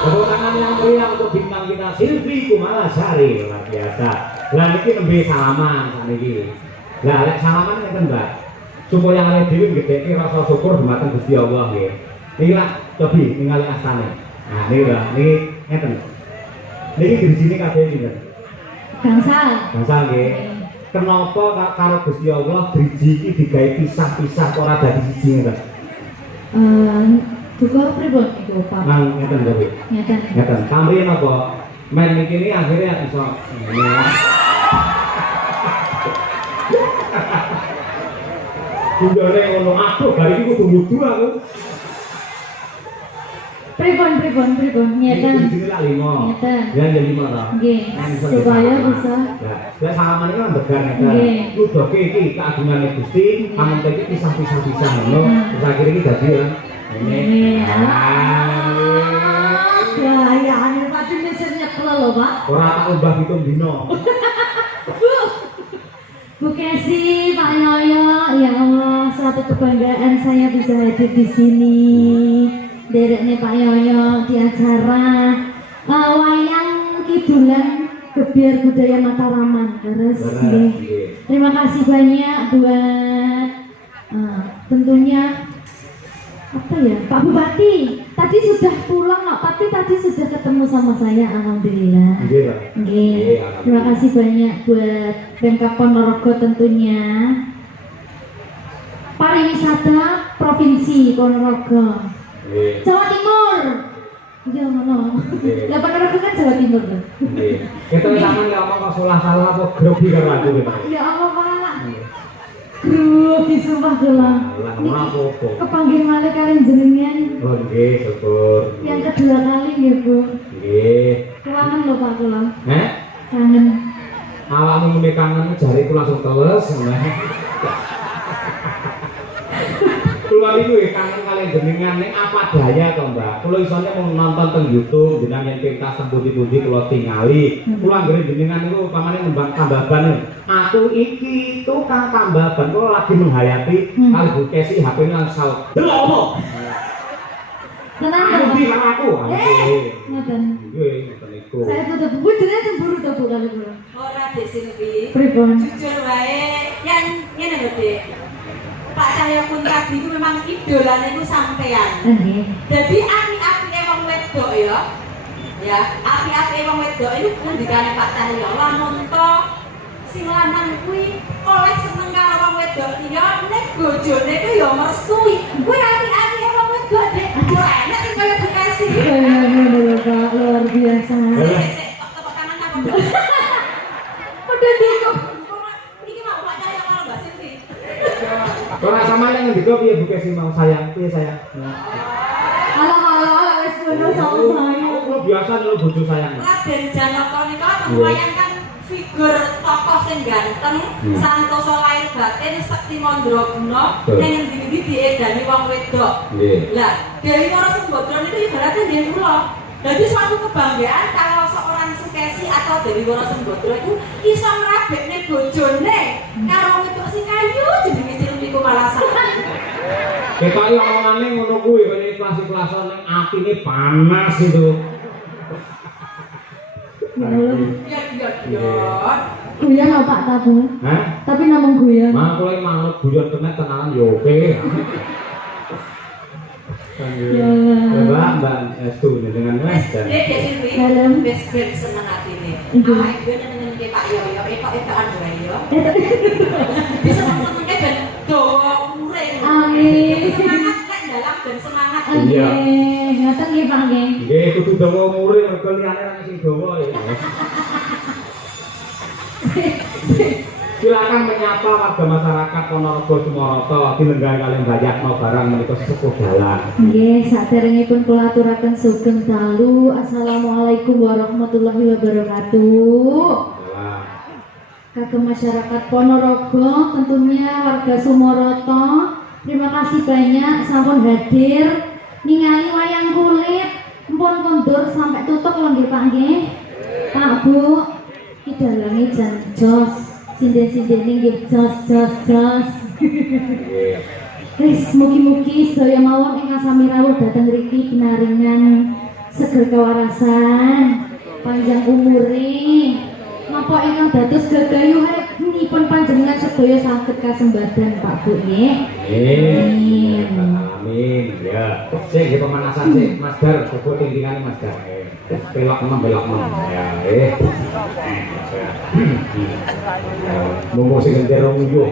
Tepuk tangan yang meriah untuk bintang kita Silvi Kumalasari, luar biasa. Lah niki nembe salaman sakniki. Lah lek salaman ngeten, Mbak. Supaya awake dhewe gedheke rasa syukur dumateng Gusti Allah nggih. Niki lak cobi ningali astane. Nah niki lho, niki ngeten. Niki dirijine kabeh pinten? Gangsal. Gangsal nggih. Kenapa karo Gusti Allah driji iki digawe pisah-pisah ora dadi siji ngeten? Duka pripun iku, Pak? Nang ngeten to, Bu. Ngeten. Ngeten. Pamrih napa men iki ini akhirnya iso ngene. Kunjone ngono aku bari iki kudu wudu aku. Pripun ngeten. Iki lak 5. Ngeten. Ya ya 5 to. Nggih. Supaya bisa. Lah salaman iki kan begar ngeten. Nggih. Nuduhke iki keagungane Gusti, pamunten iki pisah-pisah ngono. Terus akhire iki dadi ya. Ini. Ya ane pati mesin nyekel lho, Pak. Ora tak ubah hitung dino. Bu Kesi, Pak Yoyo, ya Allah, suatu kebanggaan saya bisa hadir di sini. Dereknya Pak Yoyo di acara wayang kidulan Gebiar Budaya Mataraman. Terus, terima kasih banyak buat tentunya apa ya, Pak Bupati. Tadi sudah pulang kok, tapi tadi sudah ketemu sama saya, alhamdulillah. Nggih. Terima kasih banyak buat Pemkab Ponorogo tentunya. Pariwisata Provinsi Ponorogo. Jawa Timur. Iya ngono. Lah Ponorogo kan Jawa Timur kan. Nggih. Kita sampean ngomong kok salah-salah apa grogi karo aku gitu. Ya Allah, Pak. Grogi sumpah kula. Lah ngono apa? Kepanggih malih kalian jenengan. Oh nggih, syukur. Yang kedua kali ya, Bu. Nggih. Kangen lho Pak kula. Kangen. Awakmu muni kangen jariku langsung teles ngene. Kula niku ya kangen kalian jenengan ning apa daya to, Mbak. Kula isone mau nonton teng YouTube jenengan yen pentas teng pundi-pundi kula tingali. Kula anggere jenengan niku pamane nembang tambaban. Aku iki tukang tambaban. Kula lagi menghayati kali Bu Kesi HP-ne langsung. Delok opo? Tenang aku Pak. di aku. Ngoten. Nggih, ngoten niku. Saya tutup. Bu jenengan cemburu to Bu kali kula. Ora Dek Silvi. Pripun? Jujur wae, yang ngene lho Dek. Pak Cahyo pun tadi itu memang idolane itu sampean. Nggih. Jadi api-api wong wedok ya. Ya, api-api wong wedok itu ngendikane Pak Cahyo. Lamun to sing lanang kuwi oleh seneng karo wong wedok liya, nek bojone ku ya mersui. Kuwi api-api wong wedok Dek. Ora enak sing kaya Bekasi. Pak, luar biasa. Tepuk tangan apa? Udah dikok. Iki mau Pak Cahyo karo Mbak Silvi. Ora sama yang ngendika piye Bu Kesi mau sayang, piye sayang? Halo, wis ngono sama saya. Aku biasa nyeluk bojo sayang. Raden Janaka nika mewayankan figur tokoh sing ganteng, santosa lair batin, sekti mandraguna, ning ndi-ndi diedani wong wedok. Lah, Dewi Warasembadra niku ibaratnya nggih kula. Jadi suatu kebanggaan kalau seorang Sukesi atau Dewi Warasembadra itu iso ngrabekne bojone karo wedok sing ayu jenenge Silvi Kumalasari. Ketok omongane ngono kuwi kaya kelas-kelasan ning atine panas itu. Iya. Guyon lho Pak Tabu. Hah? Tapi namung guyon. Mah kowe manut guyon tenan tenanan yo oke. Ya. Mbak Estu dengan Mas dan Silvi wis ben seneng atine. Awake dhewe nyenengke Pak Yoyo, etok-etokan wae yo. Diseneng-senengke ben dawa umure. Amin. Semangat lek dalam ben semangat. Iya. Ngoten nggih Pak nggih. Nggih kudu dawa umure mergo liyane ra sing dawa ya. Silakan menyapa warga masyarakat Ponorogo Sumoroto dilenggahi kalian Bayatno barang menika sesepuh dalan. Nggih, saderengipun kula aturaken sugeng dalu. Assalamualaikum warahmatullahi wabarakatuh. Kagem masyarakat Ponorogo, tentunya warga Sumoroto, terima kasih banyak sampun hadir ningali wayang kulit. Mpun kondur sampai tutup lho nggih Pak nggih. Pak Bu, ki dalange jan jos. Sinden-sinden nggih jos. Wis mugi-mugi sedaya mawon ingkang sami rawuh dhateng mriki pinaringan seger kewarasan, panjang umure. Napa ingkang dados gegayuhanipun panjenengan sedaya saged kasembadan Pak Bu nggih. Amin. Amin. Ya. Sik pemanasan sik Mas Dar, coba tingkingane Mas Dar. Belok men. Ya, monggo sing entero nguyuh.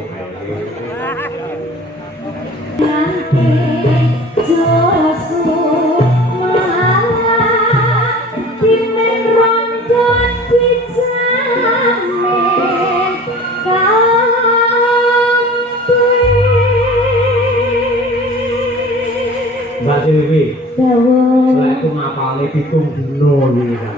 Mbak Dewi, saya itu ngapalnya pitung dino ini kan.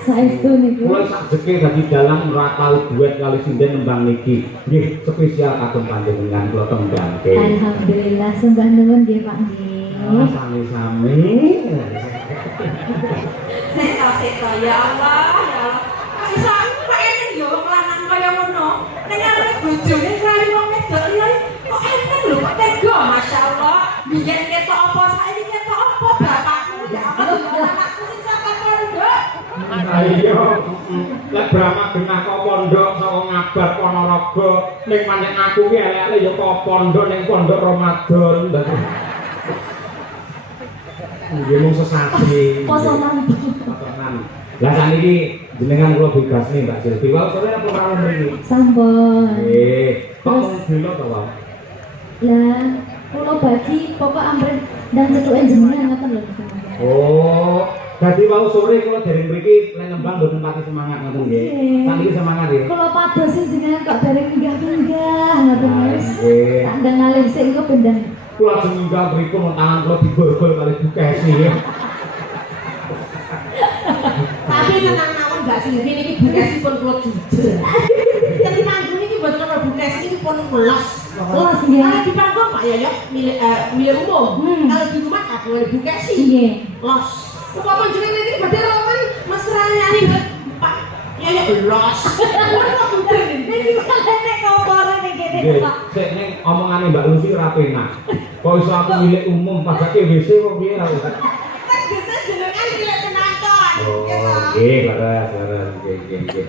Saestu niku. Mulai sak jeke dadi dalang ora tau duet kali sinden nembang niki. Nggih, spesial kagem panjenengan kula tembange. Alhamdulillah sembah nuwun nggih Pak nggih. Sami-sami. Seta ya Allah, ya Allah. Kok iso kene yo wong lanang kaya ngono. Ning arep bojone kali wong wedok liya kok enteng lho, kok tega masyaallah. Biyen ketok apa saiki ketok apa bapakku ya Allah, anakku sing saka pondok. Ayo, lek Brahma genah kok pondok saka Ngabar Ponorogo, ning pancen aku ki elek-elek ya kok pondok ning pondok Ramadan. Nggih mung sesasi. Posonan. Posonan. Lah saniki jenengan kula bebas nih Mbak Silvi. Wau sore apa ora mriki? Sampun. Nggih. Kok mung dino to, Wau? Lah, kula bagi pokok amrih dan cetuke jenengan ngoten lho. Oh, dadi wau sore kula dereng mriki lek nembang mboten pati semangat ngoten nggih. Saniki semangat ya. Kula padosi jenengan kok dereng minggah-minggah ngoten wis. Nggih. Tak ndang ngalih sik engko bendang. Kula langsung ninggal mripun tangan kula diborgol kali Bukesi ya. Tapi tenang mawon Mbak Silvi niki Bukesi pun kula jujur. Dadi manggung iki mboten ana Bukesi niki pun melos. Los nggih. Kalau di panggung Pak Yoyo milik umum. Kalau di rumah tak boleh Bukesi. Nggih. Los. Upama jenenge niki badhe roman mesra nyani Pak Yoyo los. Ora bener Niki kalene kompore ning kene Nggih, Pak. sik ning omongane Mbak Lucy ora penak. Kok iso aku milik umum padake WC kok piye ra. kan bisa jenengan milik penonton. Oh, nggih, leres, nggih.